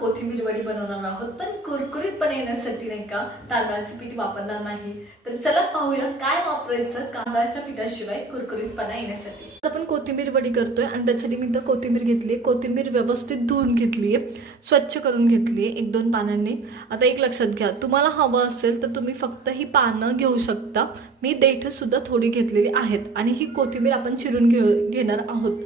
कोथिंबीर वडी बनवणार आहोत, पण कुरकुरीतपणे येण्यासाठी नाही का तांदळाचे पीठ वापरणार नाही। तर चला पाहूया काय वापरायचं तांदळाच्या पिठाशिवाय कुरकुरीतपणा येण्यासाठी। आपण कोथिंबीर वडी करतोय आणि त्यासाठी मी इथं कोथिंबीर घेतली। कोथिंबीर व्यवस्थित धुवून घेतली आहे, स्वच्छ करून घेतली आहे 1-2 पानांनी। आता एक लक्षात घ्या, तुम्हाला हवं असेल तर तुम्ही फक्त ही पानं घेऊ शकता। मी देठ सुद्धा थोडी घेतलेली आहेत आणि ही कोथिंबीर आपण चिरून घेणार आहोत।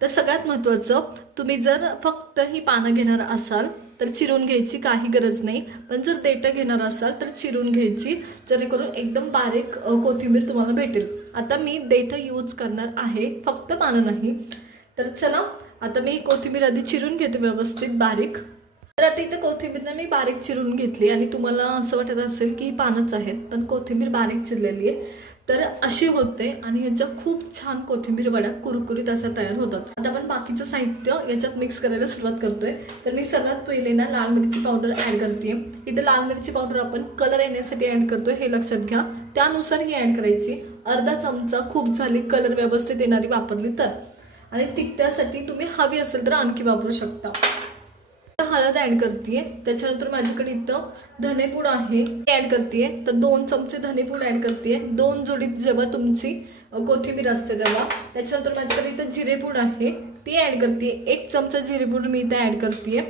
तर सगळ्यात महत्त्वाचं, तुम्ही जर फक्त ही पानं घेणार असाल तर चिरून घ्यायची काही गरज नाही, पण जर देठ घेणार असाल तर चिरून घ्यायची, जेणेकरून एकदम बारीक कोथिंबीर तुम्हाला भेटेल। आता मी देठ यूज करणार आहे, फक्त पानं नाही। तर चला आता मी कोथिंबीर आधी चिरून घेते व्यवस्थित बारीक। तर आता इथं कोथिंबीर मी बारीक चिरून घेतली आणि तुम्हाला असं वाटत असेल की ही पानच आहेत, पण कोथिंबीर बारीक चिरलेली आहे। तर अशी होते आणि ह्याच्या खूप छान कोथिंबीर वड्या कुरकुरीत अशा तयार होतात। आता आपण बाकीचं साहित्य याच्यात मिक्स करायला सुरुवात करतोय। तर मी सर्वात पहिले ना लाल मिरची पावडर ॲड करते। इथे लाल मिरची पावडर आपण कलर येण्यासाठी ॲड करतोय, हे लक्षात घ्या, त्यानुसार ही ॲड करायची। अर्धा चमचा खूप झाली, कलर व्यवस्थित येणारी वापरली तर, आणि तिखट्यासाठी तुम्ही हवी असेल तर आणखी वापरू शकता। हळद ॲड करते, त्याच्यानंतर माझ्याकडे इथं धनेपूड आहे ते ॲड करते। तर 2 चमचे धनेपूड ॲड करते, 2 जोडीत जेव्हा तुमची कोथिंबीर असते तेव्हा। त्याच्यानंतर माझ्याकडे इथं जिरेपूड आहे ती ॲड करते, 1 चमचा जिरेपूड मी इथं ॲड करते।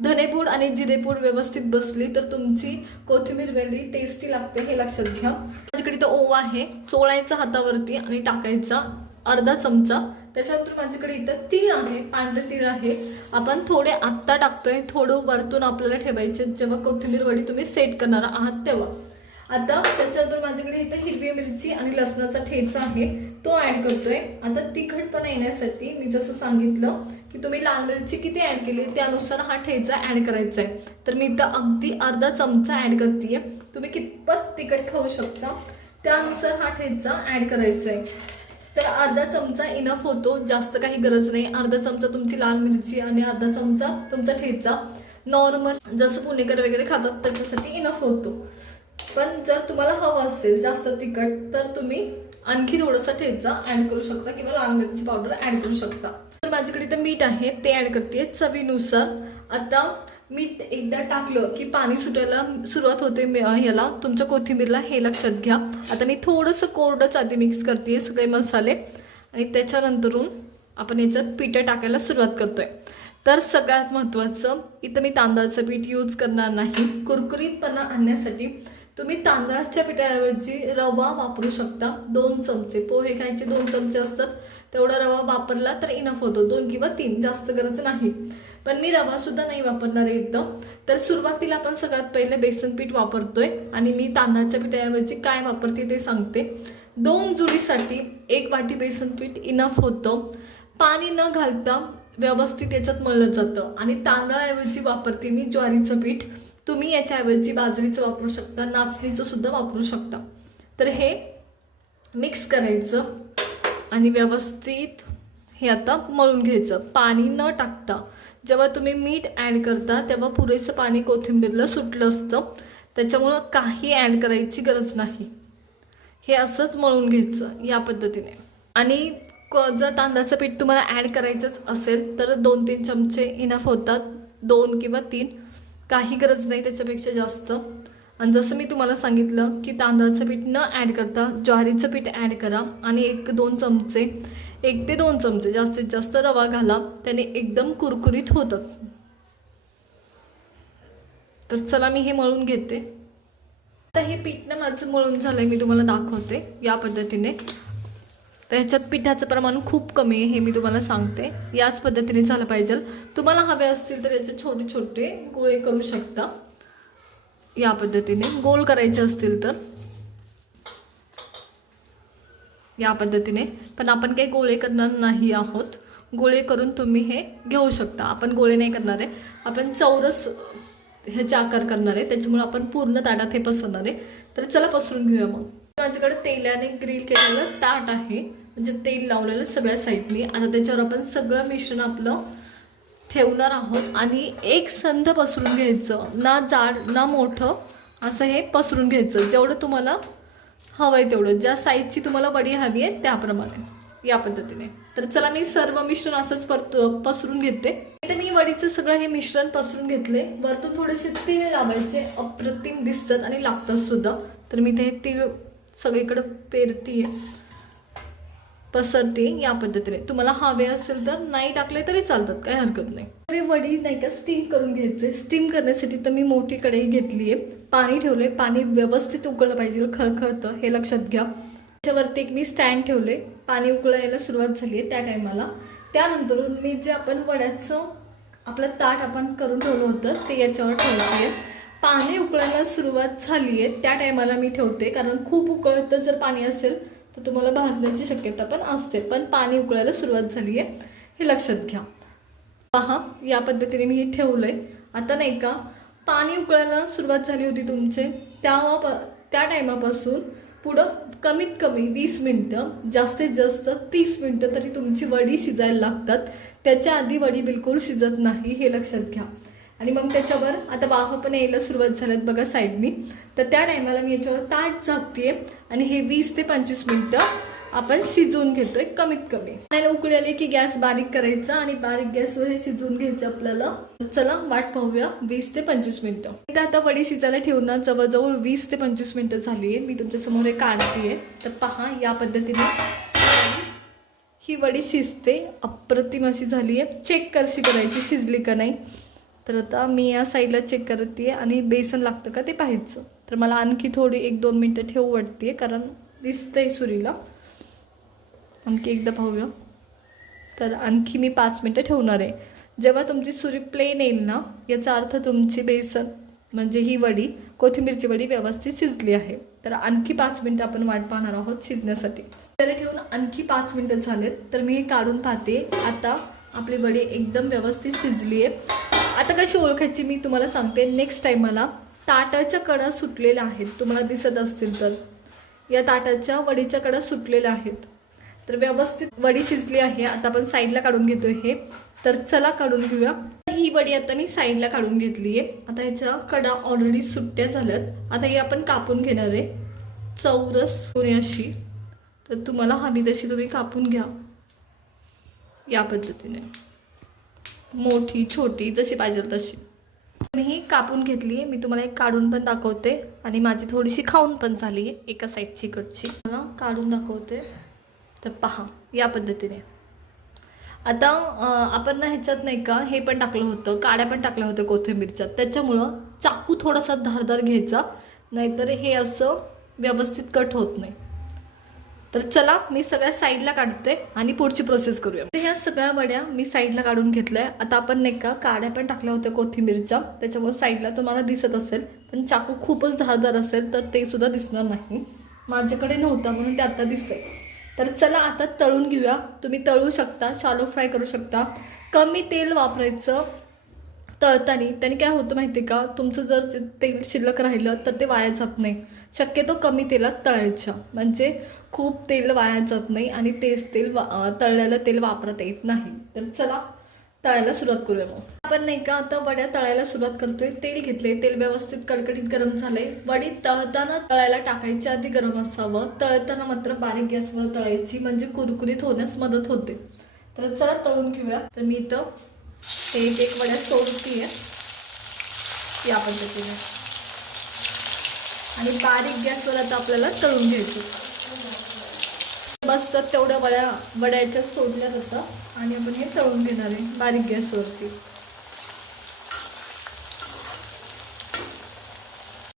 धनेपूड आणि जिरेपूड व्यवस्थित बसली तर तुमची कोथिंबीर वेगळी टेस्टी लागते, हे लक्षात घ्या। माझ्याकडे इथं ओवा आहे, चोळायचा हातावरती आणि टाकायचा अर्धा चमचा। त्याच्यानंतर माझ्याकडे इथं तीळ आहे, पांढरे तीळ आहे, आपण थोडे आत्ता टाकतोय, थोडं वरतून आपल्याला ठेवायचे जेव्हा कोथिंबीर वडी तुम्ही सेट करणार आहात तेव्हा। आता त्याच्यानंतर माझ्याकडे इथं हिरवी मिरची आणि लसणाचा ठेचा आहे, तो ॲड करतोय। आता तिखटपणा येण्यासाठी मी जसं सांगितलं की तुम्ही लाल मिरची किती ॲड केली त्यानुसार हा ठेचा ॲड करायचा आहे। तर मी इथं अगदी अर्धा चमचा ॲड करते, तुम्ही कितपत तिखट खाऊ शकता त्यानुसार हा ठेचा ॲड करायचा आहे। तर अर्धा चमचा इनफ होतो, जास्त काही गरज नाही। अर्धा चमचा तुमची लाल मिरची आणि अर्धा चमचा तुमचा ठेचा, नॉर्मल जसं पुणेकर वगैरे खातात त्याच्यासाठी इनफ होतो। पण जर तुम्हाला हवं असेल जास्त तिखट तर तुम्ही आणखी थोडासा ठेचा ॲड करू शकता किंवा लाल मिरची पावडर ॲड करू शकता। तर माझ्याकडे इथं मीठ आहे ते ॲड करते चवीनुसार। आता मीठ एकदा टाकलं की पाणी सुटायला सुरुवात होते ह्याला, तुमच्या कोथिंबीरला, हे लक्षात घ्या। आता मी थोडंसं कोरडंच आधी मिक्स करते सगळे मसाले आणि त्याच्यानंतरून आपण याच्यात पिठं टाकायला सुरुवात करतोय। तर सगळ्यात महत्त्वाचं, इथं मी तांदळाचं पीठ यूज करणार नाही। कुरकुरीतपणा आणण्यासाठी तुम्ही तांदळाच्या पिठाऐवजी रवा वापरू शकता, 2 चमचे। पोहे खायचे 2 चमचे असतात, तेवढा रवा वापरला तर इनफ होतो, 2 किंवा 3, जास्त गरज नाही। पण मी रवा सुद्धा नाही वापरणार आहे इथं। तर सुरुवातीला आपण सगळ्यात पहिले बेसन पीठ वापरतोय आणि मी तांदळाच्या पिठाऐवजी काय वापरते ते सांगते। 2 जुडीसाठी 1 वाटी बेसन पीठ इनफ होतं, पाणी न घालता व्यवस्थित याच्यात मळलं जातं। आणि तांदळाऐवजी वापरते मी ज्वारीचं पीठ, तुम्ही याच्याऐवजी बाजरीचं वापरू शकता, नाचणीचं सुद्धा वापरू शकता। तर हे मिक्स करायचं आणि व्यवस्थित हे आता मळून घ्यायचं, पाणी न टाकता। जेव्हा तुम्ही मीठ ॲड करता तेव्हा पुरेसं पाणी कोथिंबीरला सुटलं असतं, त्याच्यामुळं काही ॲड करायची गरज नाही। हे असंच मळून घ्यायचं या पद्धतीने। आणि जर तांदळाचं पीठ तुम्हाला ॲड करायचंच असेल तर 2-3 चमचे इनफ होतात, 2 किंवा 3, काही गरज नाही त्याच्यापेक्षा जास्त। आणि जसं मी तुम्हाला सांगितलं की तांदळाचं पीठ न ॲड करता ज्वारीचं पीठ ॲड करा आणि 1-2 चमचे, 1 ते 2 चमचे जास्तीत जास्त रवा घाला, त्याने एकदम कुरकुरीत होतं। तर चला मी हे मळून घेते। आता हे पीठ ना माझं मळून झालंय, मी तुम्हाला दाखवते या पद्धतीने। तर ह्याच्यात पिठाचं प्रमाण खूप कमी आहे, हे मी तुम्हाला सांगते, याच पद्धतीने झालं पाहिजे। तुम्हाला हवे असतील तर याचे छोटे छोटे गोळे करू शकता, या पद्धतीने गोल करायचे असतील तर या पद्धतीने। पण आपण काही गोळे करणार नाही आहोत, गोळे करून तुम्ही हे घेऊ शकता। आपण गोळे नाही करणार आहे, आपण चौरस ह्याचा आकार करणार आहे, त्याच्यामुळे आपण पूर्ण ताटात हे पसरणार आहे। तर चला पसरून घेऊया मग। माझ्याकडे तेलाने ग्रिल केलेलं ताट आहे, म्हणजे तेल लावलेलं सगळ्या साईडनी। आता त्याच्यावर आपण सगळं मिश्रण आपलं ठेवणार आहोत आणि एक संध पसरून घ्यायचं, ना जाड ना मोठं, असं हे पसरून घ्यायचं, जेवढं तुम्हाला हवं आहे तेवढं, ज्या साईजची तुम्हाला वडी हवी आहे त्याप्रमाणे। या पद्धतीने। तर चला मी सर्व मिश्रण असंच पसरून घेते। इथे मी वडीचं सगळं हे मिश्रण पसरून घेतले। वरतून थोडेसे तीळ लावायचे, अप्रतिम दिसतात आणि लागतात सुद्धा। तर मी ते तीळ सगळीकडे पेरतीये, पसरते या पद्धतीने। तुम्हाला हवे असेल तर नाही टाकले तरी चालतात, काही हरकत नाही। हे वडी नाही का स्टीम करून घ्यायचे। स्टीम करण्यासाठी तर मी मोठी कढई घेतलीये, पाणी ठेवले, पाणी व्यवस्थित उकळलं पाहिजे, खळखळतं हे लक्षात घ्या। त्याच्यावरती एक मी स्टँड ठेवले, पाणी उकळायला सुरुवात झाली आहे त्या टायमाला। त्यानंतर मी जे आपण वड्याचं आपलं ताट आपण करून ठेवलं होतं ते याच्यावर ठेवते। पाणी उकळायला सुरुवात झाली आहे त्या टायमाला मी ठेवते, कारण खूप उकळतं जर पाणी असेल तर तुम्हाला भाजण्याची शक्यता पण असते। पण पाणी उकळायला सुरुवात झाली आहे हे लक्षात घ्या। पहा या पद्धतीने मी हे ठेवलंय। आता नाही का पाणी उकळायला सुरुवात झाली होती तुमचे, त्या टायमापासून पुढं कमीत कमी 20 मिनिटं, जास्तीत जास्त 30 मिनिटं तरी तुमची वडी शिजायला लागतात। त्याच्या आधी वडी बिलकुल शिजत नाही हे लक्षात घ्या। आणि मग त्याच्यावर आता वाफ पण यायला सुरुवात झाल्यात बघा साईडनी। तर त्या टायमाला मी याच्यावर ताट झाकतेय आणि हे 20 ते 25 मिनिटं आपण शिजवून घेतोय कमीत कमी। पाण्याला उकळी आली की गॅस बारीक करायचा आणि बारीक गॅसवर हे शिजवून घ्यायचं आपल्याला। चला वाट पाहूया 20 ते 25 मिनिटं। इथे आता वडी शिजायला ठेवून जवळजवळ 20 ते 25 मिनिटं झाली आहे। मी तुमच्या समोर हे काढतेय, तर पहा या पद्धतीने ही वडी शिजते, अप्रतिम अशी झाली आहे। चेक कशी करायची शिजली का नाही। तर आता मी या साईडला चेक करते आणि बेसन लागतं का ते पाहायचं। तर मला आणखी थोडी 1-2 मिनिटं ठेवू वाटते, कारण दिसतंय सुरीला। आणखी एकदा पाहूया, तर आणखी मी 5 मिनिटं ठेवणार आहे। जेव्हा तुमची सुरी प्लेन येईल ना, याचा अर्थ तुमची बेसन म्हणजे ही वडी, कोथिंबीरची वडी व्यवस्थित शिजली आहे। तर आणखी 5 मिनिटं आपण वाट पाहणार आहोत शिजण्यासाठी। त्याला ठेवून आणखी 5 मिनिटं झालेत, तर मी हे काढून पाहते। आता आपली वडी एकदम व्यवस्थित शिजली आहे। आता कशी ओळखायची मी तुम्हाला सांगते नेक्स्ट टाइमला। ताटाच्या कडा सुटलेल्या आहेत, तुम्हाला दिसत असतील तर या ताटाच्या वडीच्या कडा सुटलेल्या आहेत। तर व्यवस्थित वडी शिजली आहे। आता आपण साईडला काढून घेतोय हे, तर चला काढून घेऊया। ही वडी आता मी साईडला काढून घेतली आहे। आता ह्याच्या कडा ऑलरेडी सुट्ट्या झाल्यात। आता ही आपण कापून घेणार आहे चौरस अशी। तर तुम्हाला हवी तशी तुम्ही कापून घ्या या पद्धतीने, मोठी छोटी जशी पाहिजे तशी। मी ही कापून घेतली आहे, मी तुम्हाला एक काढून पण दाखवते आणि माझी थोडीशी खाऊन पण झाली आहे एका साईडची कडची, मला काढून दाखवते। तर पहा या पद्धतीने। आता आपण ना ह्याच्यात नाही का हे पण टाकलं होतं, काड्या पण टाकल्या होत्या कोथिंबीरच्या, त्याच्यामुळं चाकू थोडासा धारदार घ्यायचा, नाहीतर हे असं व्यवस्थित कट होत नाही। तर चला मी सगळ्या साईडला काढते आणि पुढची प्रोसेस करूया। तर ह्या सगळ्या वड्या मी साईडला काढून घेतल्या। आता आपण नाही का काड्या पण टाकल्या होत्या कोथिंबीरच्या, त्याच्यामुळे साईडला तुम्हाला दिसत असेल, पण चाकू खूपच धारदार असेल तर ते सुद्धा दिसणार नाही। माझ्याकडे नव्हता म्हणून ते आता दिसतंय। तर चला आता तळून घेऊया। तुम्ही तळू शकता, शालो फ्राय करू शकता, कमी तेल वापरायचं तळताना। त्याने काय होतं माहिती आहे का, तुमचं जर तेल शिल्लक राहिलं तर ते वाया जात नाही। शक्यतो कमी तेलात तळायच्या, म्हणजे खूप तेल वाया जात नाही आणि तेच तेल तळलेलं तेल वापरता येत नाही। तर चला तळायला सुरुवात करूया। मग आपण नाही का आता वड्या तळायला सुरुवात करतोय। तेल घेतले, तेल व्यवस्थित कडकडीत गरम झाले। वडी तळताना तळायला टाकायच्या आधी गरम असावं, तळताना मात्र बारीक गॅसवर तळायची, म्हणजे कुरकुरीत होण्यास मदत होते। तर चला तळून घेऊया। तर मी इथं एक वड्या सोडतीये या पद्धतीने आणि बारीक गॅसवर आता आपल्याला तळून घ्यायचं। बस तर तेवढ्या वड्याच्या सोडल्या जातात आणि आपण हे तळून घेणार आहे बारीक गॅसवरती।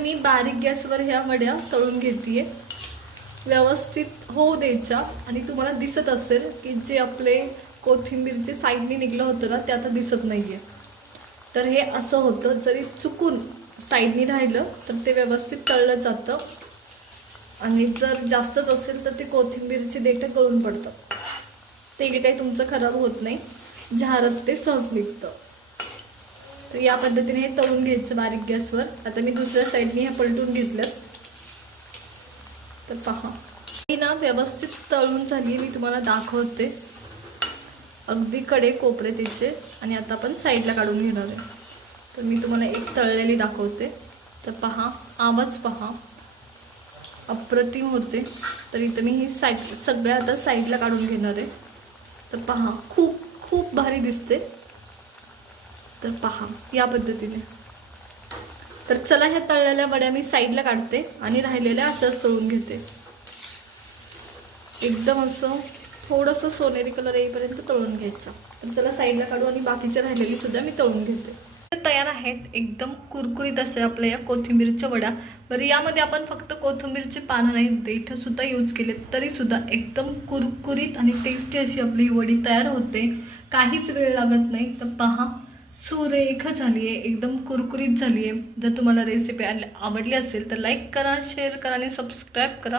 मी बारीक गॅसवर ह्या वड्या तळून घेतेय, व्यवस्थित होऊ द्यायच्या। आणि तुम्हाला दिसत असेल की जे आपले कोथिंबीरचे साईडने निघलं होतं ना, ते आता दिसत नाहीये। तर हे असं होतं, जरी चुकून साईडनी राहिलं तर ते व्यवस्थित तळलं जातं आणि जर जास्तच असेल तर ते कोथिंबीरचे देठं गळून पडतात। ते काही तुमचं खराब होत नाही, झारत ते सहज निघतं। तर या पद्धतीने हे तळून घ्यायचं बारीक गॅसवर। आता मी दुसऱ्या साईडने हे पलटून घेतलं, तर पहा ही ना व्यवस्थित तळून झाली। मी तुम्हाला दाखवते अगदी कडे कोपरे त्याचे। आणि आता आपण साईडला काढून घेणार आहे। तर मी तुम्हाला एक तळलेली दाखवते, तर पहा आवाज पहा, अप्रतिम होते। तर इथं मी ही सगळ्या आता साईडला काढून घेणार आहे. तर पहा खूप खूप भारी दिसते. तर पहा या पद्धतीने. तर चला ह्या तळलेल्या वड्या मी साईडला काढते आणि राहिलेल्या अशाच तळून घेते. एकदम असं थोडंसं सोनेरी कलर येईपर्यंत तळून घ्यायचं. तर चला साईडला काढू आणि बाकीचे राहिलेली सुद्धा मी तळून घेते. तयार आहेत एकदम कुरकुरीत असे आपल्या या कोथिंबीरच्या वड्या. बरं यामध्ये आपण फक्त कोथिंबीरचे पानं नाही देठ सुद्धा यूज केले तरी सुद्धा एकदम कुरकुरीत आणि टेस्टी अशी आपली ही वडी तयार होते. काहीच वेळ लागत नाही. तर पहा सुरेख झाली आहे, एकदम कुरकुरीत झाली आहे. जर तुम्हाला रेसिपी आवडली असेल तर लाईक करा, शेअर करा आणि सबस्क्राईब करा.